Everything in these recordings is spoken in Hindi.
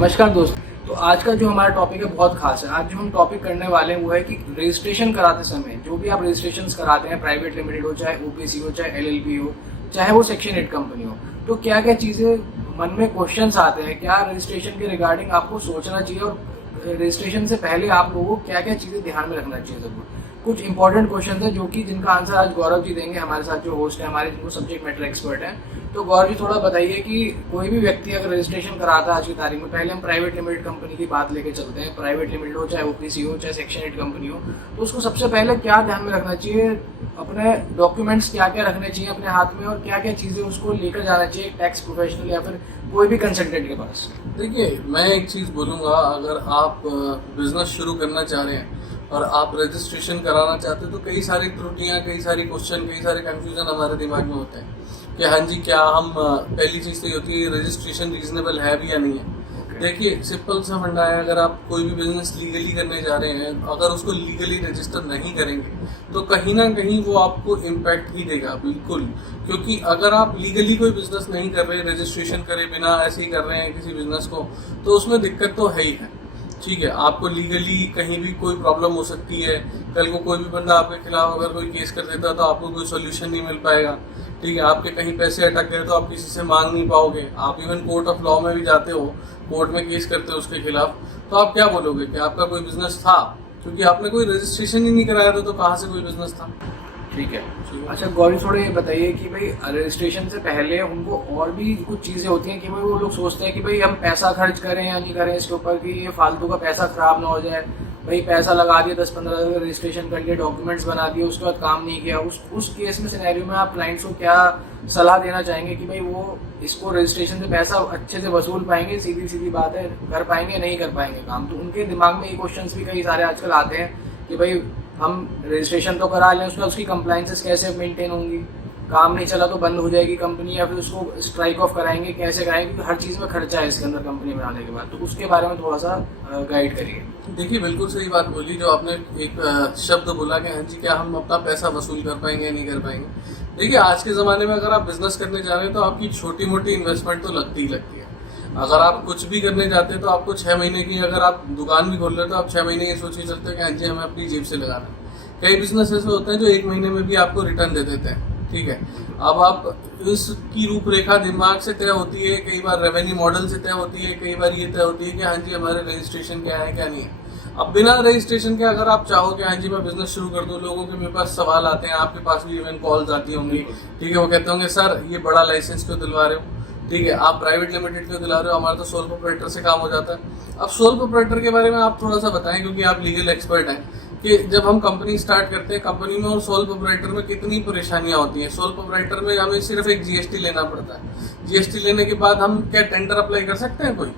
नमस्कार दोस्तों। तो आज का जो हमारा टॉपिक है बहुत खास है। आज जो हम टॉपिक करने वाले हैं वो है कि रजिस्ट्रेशन कराते समय जो भी आप रजिस्ट्रेशन कराते हैं, प्राइवेट लिमिटेड हो, चाहे ओपीसी हो, चाहे एलएलपी हो, चाहे वो सेक्शन 8 कंपनी हो, तो क्या क्या चीजें मन में क्वेश्चंस आते हैं, क्या रजिस्ट्रेशन के रिगार्डिंग आपको सोचना चाहिए और रजिस्ट्रेशन से पहले आप लोगों को क्या क्या चीजें ध्यान में रखना चाहिए। जरूर कुछ इंपॉर्टेंट क्वेश्चन है जो कि जिनका आंसर आज गौरव जी देंगे, हमारे साथ जो होस्ट है हमारे, जिनको सब्जेक्ट मैटर एक्सपर्ट है। तो गौरव जी थोड़ा बताइए कि कोई भी व्यक्ति अगर रजिस्ट्रेशन कराता है आज की तारीख में, पहले हम प्राइवेट लिमिटेड कंपनी की बात लेके चलते हैं, प्राइवेट लिमिटेड हो, चाहे ओपीसी हो, चाहे सेक्शन 8 कंपनी हो, तो उसको सबसे पहले क्या ध्यान में रखना चाहिए, अपने डॉक्यूमेंट्स क्या क्या रखने चाहिए अपने हाथ में, और क्या क्या चीजें उसको लेकर जाना चाहिए टैक्स प्रोफेशनल या फिर कोई भी कंसल्टेंट के पास। देखिए, मैं एक चीज़ बोलूँगा, अगर आप बिजनेस शुरू करना चाह रहे हैं और आप रजिस्ट्रेशन कराना चाहते हैं तो कई सारी त्रुटियां, कई सारी क्वेश्चन, कई सारे कंफ्यूजन हमारे दिमाग में होते हैं कि हाँ जी, क्या हम पहली चीज़ तो ये होती है रजिस्ट्रेशन रीजनेबल है भी या नहीं है। देखिए, सिंपल सा फंडा है, अगर आप कोई भी बिजनेस लीगली करने जा रहे हैं, अगर उसको लीगली रजिस्टर नहीं करेंगे तो कहीं ना कहीं वो आपको इम्पैक्ट ही देगा, बिल्कुल। क्योंकि अगर आप लीगली कोई बिजनेस नहीं कर रहे, रजिस्ट्रेशन करे बिना ऐसे ही कर रहे हैं किसी बिजनेस को, तो उसमें दिक्कत तो है ही है। ठीक है, आपको लीगली कहीं भी कोई प्रॉब्लम हो सकती है, कल को कोई भी बंदा आपके खिलाफ अगर कोई केस कर देता तो आपको कोई सोल्यूशन नहीं मिल पाएगा। ठीक है, आपके कहीं पैसे अटक गए तो आप किसी से मांग नहीं पाओगे। आप इवन कोर्ट ऑफ लॉ में भी जाते हो, कोर्ट में केस करते हो उसके खिलाफ, तो आप क्या बोलोगे कि आपका कोई बिजनेस था, क्योंकि आपने कोई रजिस्ट्रेशन ही नहीं कराया था, तो कहाँ से कोई बिजनेस था। ठीक है। अच्छा गौरी, थोड़े ये बताइए कि भाई रजिस्ट्रेशन से पहले उनको और भी कुछ चीजें होती हैं कि भाई वो लोग सोचते हैं कि भाई हम पैसा खर्च करें या नहीं करें इसके ऊपर, कि ये फालतू का पैसा खराब ना हो जाए। भाई पैसा लगा दिया 10-15 हज़ार, रजिस्ट्रेशन कर लिया, डॉक्यूमेंट्स बना दिए, उसके बाद काम नहीं किया। उस केस में, सिनेरियो में आप क्लाइंट्स को क्या सलाह देना चाहेंगे कि भाई वो इसको रजिस्ट्रेशन से पैसा अच्छे से वसूल पाएंगे, सीधी सीधी बात है, कर पाएंगे नहीं कर पाएंगे काम। तो उनके दिमाग में ये क्वेश्चंस भी कई सारे आजकल आते हैं कि भाई हम रजिस्ट्रेशन तो करा लें, उसमें उसकी कंप्लाइंसेस कैसे मेंटेन होंगी, काम नहीं चला तो बंद हो जाएगी कंपनी, या फिर उसको स्ट्राइक ऑफ कराएंगे, कैसे कराएंगे, क्योंकि हर चीज में खर्चा है इसके अंदर कंपनी बनाने के बाद। तो उसके बारे में थोड़ा सा गाइड करिए। देखिए, बिल्कुल सही बात बोली जो आपने एक शब्द बोला कि हाँ जी, क्या हम अपना पैसा वसूल कर पाएंगे या नहीं कर पाएंगे। देखिए, आज के ज़माने में अगर आप बिजनेस करने जा रहे हैं तो आपकी छोटी मोटी इन्वेस्टमेंट तो लगती ही लगती है। अगर आप कुछ भी करने जाते हैं तो आपको 6 महीने की, अगर आप दुकान भी खोल रहे हैं तो आप 6 महीने ये सोच के चलते हैं कि हाँ जी, हमें अपनी जेब से लगाना है। कई बिजनेस ऐसे होते हैं जो 1 महीने में भी आपको रिटर्न दे देते हैं। ठीक है, अब आप इसकी रूपरेखा दिमाग से तय होती है, कई बार रेवेन्यू मॉडल से तय होती है, कई बार ये तय होती है कि हाँ जी, हमारे रजिस्ट्रेशन क्या है क्या नहीं है। अब बिना रजिस्ट्रेशन के अगर आप चाहो कि हाँ जी मैं बिजनेस शुरू कर दूं, लोगों के मेरे पास सवाल आते हैं, आपके पास भी इवन कॉल्स आती होंगी। ठीक है, वो कहते होंगे सर ये बड़ा लाइसेंस क्यों दिलवा रहे हो, ठीक है, आप प्राइवेट लिमिटेड क्यों दिला रहे हो, हमारा तो सोल प्रोप्राइटर से काम हो जाता है। अब सोल प्रोप्राइटर के बारे में आप थोड़ा सा बताएं, क्योंकि आप लीगल एक्सपर्ट हैं, कि जब हम कंपनी स्टार्ट करते हैं, कंपनी में और सोल प्रोप्राइटर में कितनी परेशानियां होती हैं। सोल प्रोप्राइटर में हमें सिर्फ एक जीएसटी लेना पड़ता है। जीएसटी लेने के बाद हम क्या टेंडर अप्लाई कर सकते हैं? कोई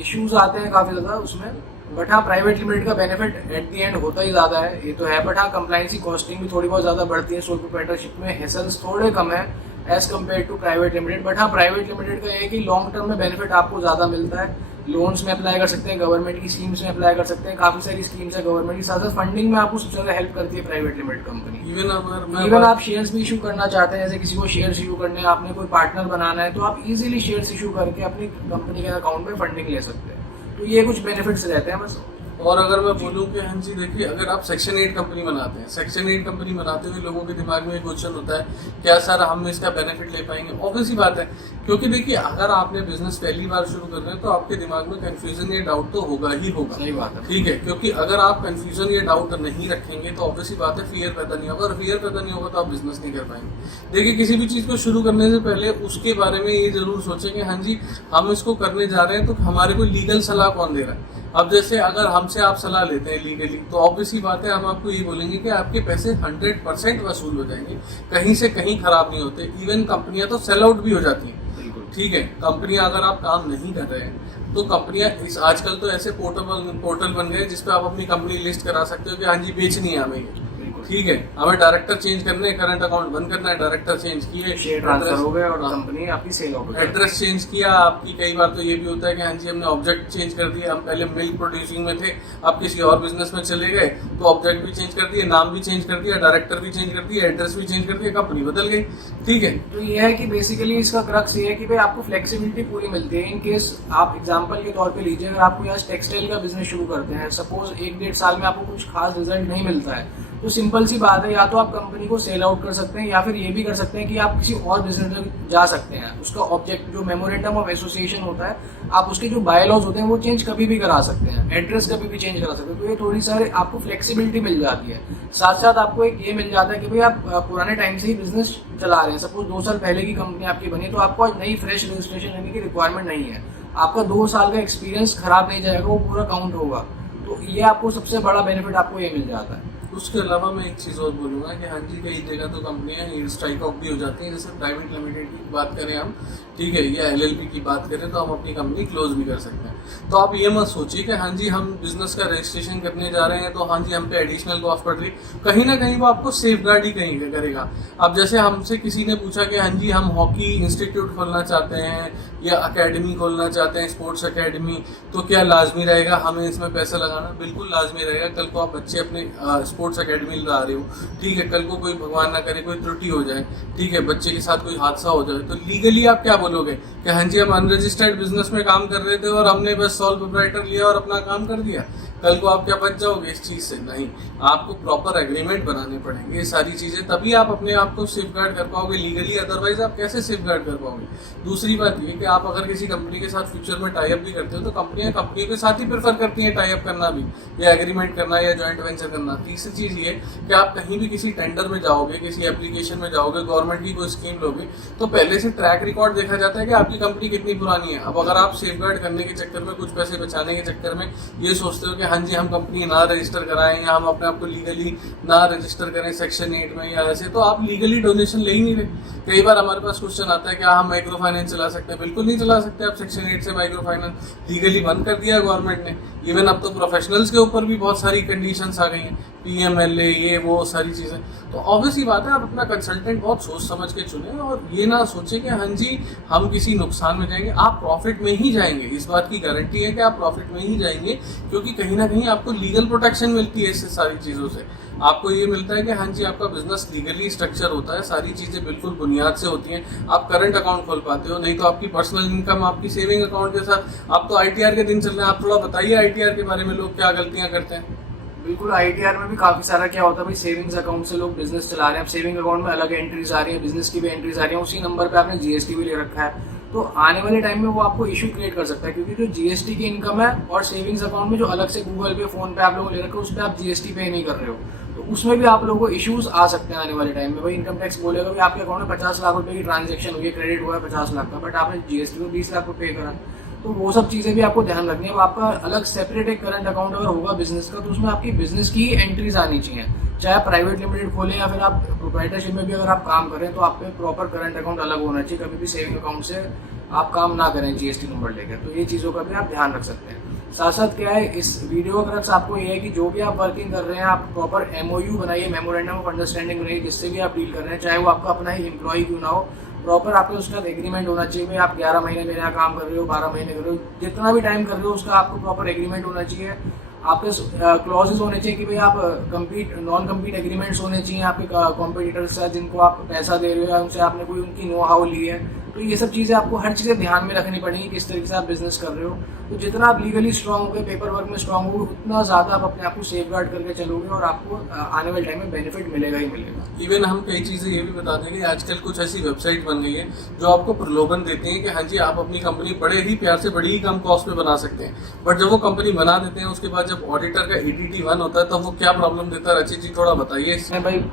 इश्यूज आते हैं काफी ज्यादा उसमें, बट हाँ प्राइवेट लिमिटेड का बेनिफिट एट दी एंड होता ही ज्यादा है, ये तो है। बट हाँ कंप्लाइंसी कॉस्टिंग भी थोड़ी बहुत ज्यादा बढ़ती है सोल प्रोप्राइटरशिप में, हेसल्स थोड़े कम है as compare to private limited. But हाँ प्राइवेट लिमिटेड का एक ही लॉन्ग टर्म में बेनिफिट आपको ज्यादा मिलता है। लोन्स में अप्लाई कर सकते हैं, गवर्नमेंट की स्कीम्स में अप्लाई कर सकते हैं, काफी सारी स्कीम्स है गवर्नमेंट की, साथ फंडिंग में आपको सबसे ज्यादा हेल्प करती है प्राइवेट लिमिटेड कंपनी। इवन आप शेयर्स भी इशू करना चाहते हैं, जैसे किसी को शेयर्स इशू करने हैं, आपने कोई पार्टनर बनाना है, तो आप इजीली शेयर्स इशू करके अपनी कंपनी के अकाउंट में फंडिंग ले सकते हैं। तो ये कुछ बेनिफिट्स रहते हैं बस। और अगर मैं बोलूं कि हाँ जी, देखिए, अगर आप सेक्शन 8 कंपनी बनाते हैं, सेक्शन 8 कंपनी बनाते हुए लोगों के दिमाग में एक क्वेश्चन होता है, क्या सर हम इसका बेनिफिट ले पाएंगे? ऑब्वियस ही बात है, क्योंकि देखिए अगर आपने बिजनेस पहली बार शुरू कर रहे हैं तो आपके दिमाग में कंफ्यूजन या डाउट तो होगा ही होगा। सही बात है। ठीक है, क्योंकि अगर आप कंफ्यूजन या डाउट नहीं रखेंगे तो ऑब्वियस ही बात है फियर पैदा नहीं होगा, और फियर पैदा नहीं होगा तो आप बिजनेस नहीं कर पाएंगे। देखिए, किसी भी चीज को शुरू करने से पहले उसके बारे में ये जरूर सोचें कि हाँ जी, हम इसको करने जा रहे हैं तो हमारे को लीगल सलाह कौन दे रहा है। अब जैसे अगर हमसे आप सलाह लेते हैं लीगली, तो ऑब्वियस ही बात है हम आपको ये बोलेंगे कि आपके पैसे 100% वसूल हो जाएंगे, कहीं से कहीं खराब नहीं होते। इवन कंपनियां तो सेल आउट भी हो जाती हैं। ठीक है, कंपनियां अगर आप काम नहीं कर रहे हैं तो कंपनियां इस आजकल तो ऐसे पोर्टल बन गए जिसपे आप अपनी कंपनी लिस्ट करा सकते हो कि हाँ जी बेचनी है हमें। ठीक है, हमें डायरेक्टर चेंज करने, करंट अकाउंट बंद करना है, डायरेक्टर चेंज किए, शेयर ट्रांसफर हो गए और कंपनी आपकी सेल हो गई। एड्रेस चेंज किया आपकी। कई बार तो ये भी होता है कि हाँ जी हमने ऑब्जेक्ट चेंज कर दिया, हम पहले मिल्क प्रोड्यूसिंग में थे, आप किसी और बिजनेस में चले गए तो ऑब्जेक्ट भी चेंज कर दिया, नाम भी चेंज कर दिया, डायरेक्टर भी चेंज कर दिया, एड्रेस भी चेंज कर दिया, कंपनी बदल गई। ठीक है, तो ये है कि बेसिकली इसका क्रक्स ये है कि भाई आपको फ्लेक्सिबिलिटी पूरी मिलती है। इन केस आप एग्जांपल के तौर पे लीजिए, अगर आपको यहाँ टेक्सटाइल का बिजनेस शुरू करते हैं, सपोज 1-1.5 साल में आपको कुछ खास रिजल्ट नहीं मिलता है, तो सिंपल सी बात है, या तो आप कंपनी को सेल आउट कर सकते हैं या फिर ये भी कर सकते हैं कि आप किसी और बिजनेस में जा सकते हैं। उसका ऑब्जेक्ट जो मेमोरेंडम ऑफ एसोसिएशन होता है, आप उसके जो बायलॉज होते हैं वो चेंज कभी भी करा सकते हैं, एड्रेस कभी भी चेंज करा सकते हैं। तो ये थोड़ी सारी आपको फ्लेक्सिबिलिटी मिल जाती है। साथ साथ आपको एक ये मिल जाता है कि भाई आप पुराने टाइम से ही बिजनेस चला रहे हैं। सपोज 2 साल पहले की कंपनी आपकी बनी, तो आपको आज नई फ्रेश रजिस्ट्रेशन लेने की रिक्वायरमेंट नहीं है। आपका 2 साल का एक्सपीरियंस खराब नहीं जाएगा, वो पूरा काउंट होगा। तो ये आपको सबसे बड़ा बेनिफिट आपको ये मिल जाता है। उसके अलावा मैं एक चीज़ और बोलूँगा कि हाँ जी कई जगह तो कंपनियां स्ट्राइक ऑफ भी हो जाती हैं। जैसे प्राइवेट लिमिटेड की बात करें हम, ठीक है, या एलएलपी की बात करें, तो हम अपनी कंपनी क्लोज भी कर सकते हैं। तो आप ये मत सोचिए कि हाँ जी हम बिजनेस का रजिस्ट्रेशन करने जा रहे हैं तो हाँ जी हम पे एडिशनल कॉस्ट पड़ रही, कहीं ना कहीं वो आपको सेफ गार्ड ही कहीं करेगा। अब जैसे हमसे किसी ने पूछा कि हाँ जी हम हॉकी इंस्टीट्यूट खोलना चाहते हैं या अकेडमी खोलना चाहते हैं, स्पोर्ट्स अकेडमी, तो क्या लाजमी रहेगा हमें इसमें पैसा लगाना? बिल्कुल लाजमी रहेगा। कल को आप बच्चे अपने स्पोर्ट्स अकेडमी ला रहे हो, ठीक है, कल को कोई भगवान ना करे कोई त्रुटि हो जाए, ठीक है, बच्चे के साथ कोई हादसा हो जाए, तो लीगली आप क्या बोलोगे कि हाँ जी हम अनरजिस्टर्ड बिजनेस में काम कर रहे थे और हमने बस सॉल प्रोप्राइटर लिया और अपना काम कर दिया? कल को आप क्या बच जाओगे इस चीज से? नहीं, आपको प्रॉपर एग्रीमेंट बनाने पड़ेंगे, ये सारी चीजें, तभी आप अपने आप को सेफ गार्ड कर पाओगे लीगली। अदरवाइज आप कैसे सेफ गार्ड कर पाओगे? दूसरी बात ये कि आप अगर किसी कंपनी के साथ फ्यूचर में टाई अप भी करते हो तो कंपनियों के साथ ही प्रेफर करती हैं टाई अप करना भी, या एग्रीमेंट करना, या ज्वाइंट वेंचर करना। तीसरी चीज ये कि आप कहीं भी किसी टेंडर में जाओगे, किसी एप्लीकेशन में जाओगे, गवर्नमेंट की कोई स्कीम लोगे, तो पहले से ट्रैक रिकॉर्ड देखा जाता है कि आपकी कंपनी कितनी पुरानी है। अब अगर आप सेफ गार्ड करने के चक्कर में, कुछ पैसे बचाने के चक्कर में ये सोचते हो कि हाँ जी हम कंपनी ना रजिस्टर कराएं या हम अपने आप को लीगली ना रजिस्टर करें सेक्शन 8 में या ऐसे, तो आप लीगली डोनेशन ले ही नहीं रहे। कई बार हमारे पास क्वेश्चन आता है कि हम माइक्रो फाइनेंस चला सकते हैं? बिल्कुल नहीं चला सकते आप सेक्शन 8 से माइक्रो फाइनेंस, लीगली बंद कर दिया गवर्नमेंट ने। इवन अब तो प्रोफेशनल्स के ऊपर भी बहुत सारी कंडीशंस आ गई हैं, पीएमएलए, ये वो सारी चीजें। तो ऑब्वियसली बात है, आप अपना कंसल्टेंट बहुत सोच समझ के चुने और ये ना सोचे कि हाँ जी हम किसी नुकसान में जाएंगे। आप प्रॉफिट में ही जाएंगे, इस बात की गारंटी है कि आप प्रॉफिट में ही जाएंगे, क्योंकि कहीं ना कहीं आपको लीगल प्रोटेक्शन मिलती है इससे सारी चीजों से। आपको ये मिलता है कि हाँ जी आपका बिजनेस लीगली स्ट्रक्चर होता है, सारी चीजें बिल्कुल बुनियाद से होती हैं। आप करंट अकाउंट खोल पाते हो, नहीं तो आपकी पर्सनल इनकम आपकी सेविंग अकाउंट के साथ। आप तो आईटीआर के दिन चल रहे हैं, आप थोड़ा बताइए आईटीआर के बारे में, लोग क्या गलतियां करते हैं? बिल्कुल, आईटीआर में भी काफी सारा क्या होता है भाई, सेविंग्स अकाउंट से लोग बिजनेस चला रहे हैं। अब सेविंग अकाउंट में अलग एंट्रीज आ रही है, बिजनेस की भी एंट्रीज आ रही है, उसी नंबर पे आपने जीएसटी भी ले रखा है। तो आने वाले टाइम में वो आपको इशू क्रिएट कर सकता है, क्योंकि जो जीएसटी की इनकम है और सेविंग्स अकाउंट में जो अलग से गूगल पे, फोन पे आप लोगों ने ले रखा है, उस पर आप जीएसटी पे नहीं कर रहे हो, तो उसमें भी आप लोगों को इश्यूज आ सकते हैं आने वाले टाइम में। भाई इनकम टैक्स बोलेगा भाई आपके अकाउंट में 50 लाख रुपए की ट्रांजेक्शन हुई है, क्रेडिट हुआ है 50 लाख का, बट आपने जीएसटी को 20 लाख पे करा। तो वो सब चीजें भी आपको ध्यान रखनी है। अब आपका अलग सेपरेट एक करंट अकाउंट अगर होगा बिजनेस का, तो उसमें आपकी बिजनेस की एंट्रीज आनी चाहिए, चाहे आप प्राइवेट लिमिटेड खोलें या फिर आप प्रोप्राइटरशिप में भी अगर आप काम करें, तो आप पे प्रॉपर करंट अकाउंट अलग होना चाहिए। कभी भी सेविंग अकाउंट से आप काम ना करें जीएसटी नंबर लेकर। तो ये चीजों का भी आप ध्यान रख सकते हैं। साथ साथ क्या है, इस वीडियो का क्रक्स आपको ये है कि जो भी आप वर्किंग कर रहे हैं, आप प्रॉपर एमओयू बनाइए, मेमोरेंडम ऑफ अंडरस्टैंडिंग बनाइए, जिससे भी आप डील कर रहे हैं, चाहे वो आपका अपना ही एम्प्लॉय क्यों ना हो, प्रॉपर आपके उसके साथ एग्रीमेंट होना चाहिए। भाई आप 11 महीने मेरे यहाँ काम कर रहे हो, 12 महीने कर रहे हो, जितना भी टाइम कर रहे हो उसका आपको प्रॉपर एग्रीमेंट होना चाहिए। आपके क्लॉजेस होने चाहिए कि भाई आप नॉन कम्पीट एग्रीमेंट्स होने चाहिए आपके कॉम्पिटिटर्स से जिनको आप पैसा दे रहे हो या उनसे आपने कोई उनकी नो हाउ ली है। तो ये सब चीजें आपको हर चीजें ध्यान में रखनी पड़ेगी, किस तरीके से आप बिजनेस कर रहे हो। तो जितना आप लीगली स्ट्रांग होगे, पेपर वर्क में स्ट्रांग होगे, उतना ज्यादा आप अपने आप को सेफ गार्ड करके चलोगे और आपको आने वाले टाइम में बेनिफिट मिलेगा ही मिलेगा। इवन हम कई चीजें ये भी बता देंगे, आजकल कुछ ऐसी वेबसाइट बन गई है जो आपको प्रलोभन देती है कि हाँ जी आप अपनी कंपनी बड़े ही प्यार से बड़ी ही कम कॉस्ट में बना सकते हैं। बट जब वो कंपनी बना देते हैं, उसके बाद जब ऑडिटर का EDT 1 होता है, तब वो क्या प्रॉब्लम देता है? रचित जी थोड़ा बताइए इसमें। भाई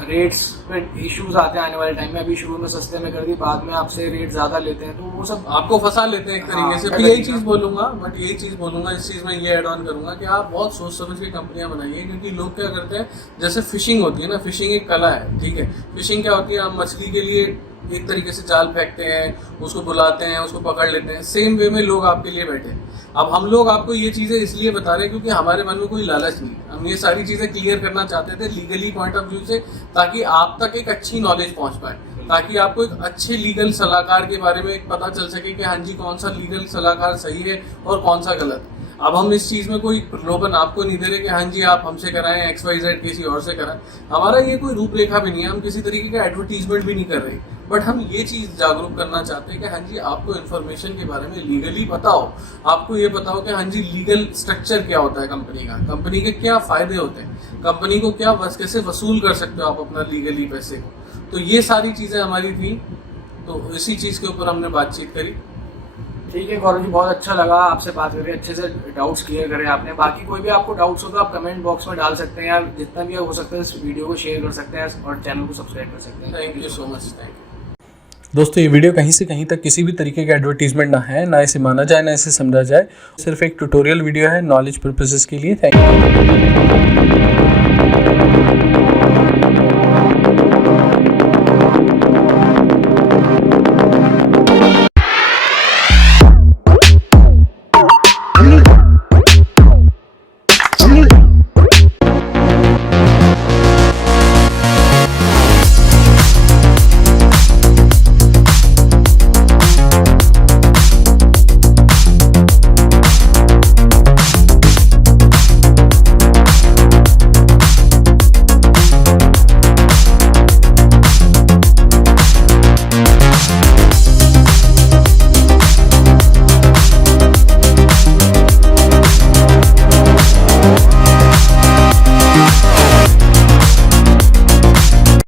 रेट्स पे इश्यूज आते हैं आने वाले टाइम में। अभी शुरू में सस्ते में कर दी, बाद में आपसे रेट ज्यादा लेते हैं, तो वो सब आपको फंसा लेते हैं एक तरीके से। फिर यही चीज बोलूंगा, बट यही चीज बोलूंगा, इस चीज में ये एड ऑन करूंगा कि आप बहुत सोच समझ के कंपनियां बनाइए। क्योंकि लोग क्या करते हैं, जैसे फिशिंग होती है ना, फिशिंग एक कला है, ठीक है। फिशिंग क्या होती है, हम मछली के लिए एक तरीके से जाल फेंकते हैं, उसको बुलाते हैं, उसको पकड़ लेते हैं। सेम वे में लोग आपके लिए बैठे हैं। अब हम लोग आपको ये चीजें इसलिए बता रहे हैं क्योंकि हमारे मन में कोई लालच नहीं है। हम ये सारी चीजें क्लियर करना चाहते थे लीगली पॉइंट ऑफ व्यू से, ताकि आप तक एक अच्छी नॉलेज पहुंच पाए, ताकि आपको एक अच्छे लीगल सलाहकार के बारे में एक पता चल सके कि हाँ जी कौन सा लीगल सलाहकार सही है और कौन सा गलत है। अब हम इस चीज में कोई प्रलोभन आपको नहीं दे रहे कि हाँ जी आप हमसे कराएं, XYZ किसी और से कराएं। हमारा ये कोई रूपरेखा भी नहीं है, हम किसी तरीके का एडवर्टीजमेंट भी नहीं कर रहे, बट हम ये चीज जागरूक करना चाहते हैं कि हाँ जी आपको इन्फॉर्मेशन के बारे में लीगली पता हो, आपको ये पता हो कि हाँ जी लीगल स्ट्रक्चर क्या होता है कंपनी का, कंपनी के क्या फायदे होते हैं, कंपनी को क्या कैसे वसूल कर सकते हो आप अपना लीगली पैसे को। तो ये सारी चीजें हमारी थी, तो इसी चीज के ऊपर हमने बातचीत करी। ठीक है गौरव जी, बहुत अच्छा लगा आपसे बात करके, अच्छे से डाउट्स क्लियर करे आपने। बाकी कोई भी आपको डाउट्स हो तो आप कमेंट बॉक्स में डाल सकते हैं, या जितना भी हो सकता है इस वीडियो को शेयर कर सकते हैं और चैनल को सब्सक्राइब कर सकते हैं। Thank you so much. Thank you दोस्तों, ये वीडियो कहीं से कहीं तक किसी भी तरीके का एडवर्टीजमेंट ना है, ना इसे माना जाए ना इसे समझा जाए, सिर्फ एक ट्यूटोरियल वीडियो है नॉलेज पर्पसेस के लिए। Thank you.